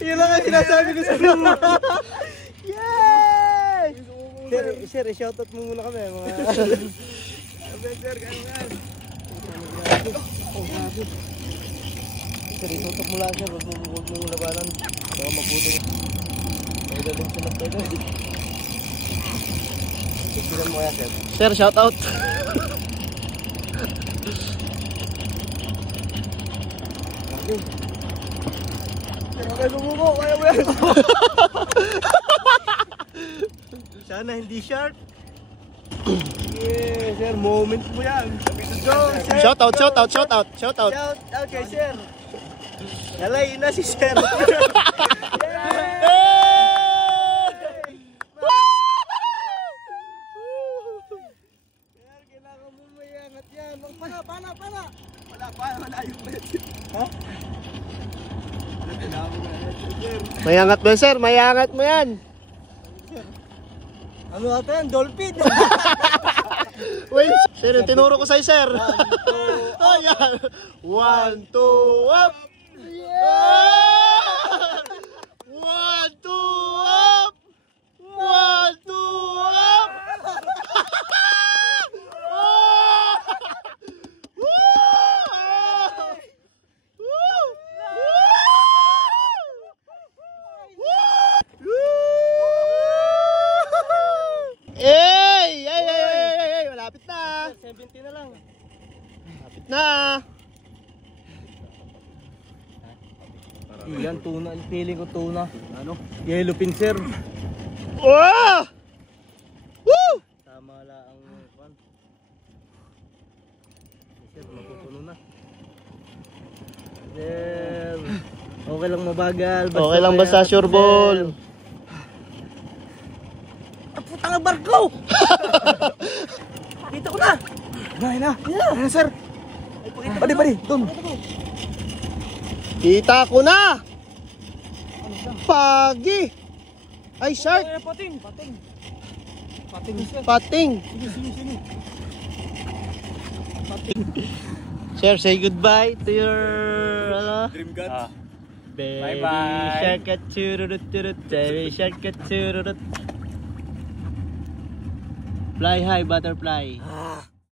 Yun lang ang sinasabi ko sa iyo. Yay! Sir, shoutout mo muna kami mga... Sir, ganyan. Sir, shoutout mo lang sir, huwag mo labanan. Baka mabuti. Ay daling sila pwede. Tignan mo kaya sir. Sir, shoutout. Kaya sumuko, kaya mo yan. Sana hindi sharp. Yeah, sir, moment mo yan. Go, sir. Shoutout. Shoutout kay sir. Nalay na si sir. Kailangan mo mayangat yan. Pana. Malayo pa yan. Ha? Mayangat mo sir, mayangat mo yan. Ano ata yan? Dolphin! Wait, sir, tinuro ko sa'yo sir. 1, 2, 1, 2, up! 1, 2, up! 1, 2, up! Malapit na. 70 na lang. Malapit na. Iyan, tuna. Feeling ko tuna. Ano? Yellow pin, sir. Wow! Woo! Tama lang ang pan. Sir, mapupuno na. Sir. Okay lang mabagal. Okay lang basta sure ball. Putang ang barko! Kita ko na! Ayun na, sir! Bali, dun! Kita ko na! Pagi! Ay, shark! Pating! Sir, say goodbye to your... Dream God! Bye-bye! Shark at chururut, baby shark at chururut. Fly high, butterfly.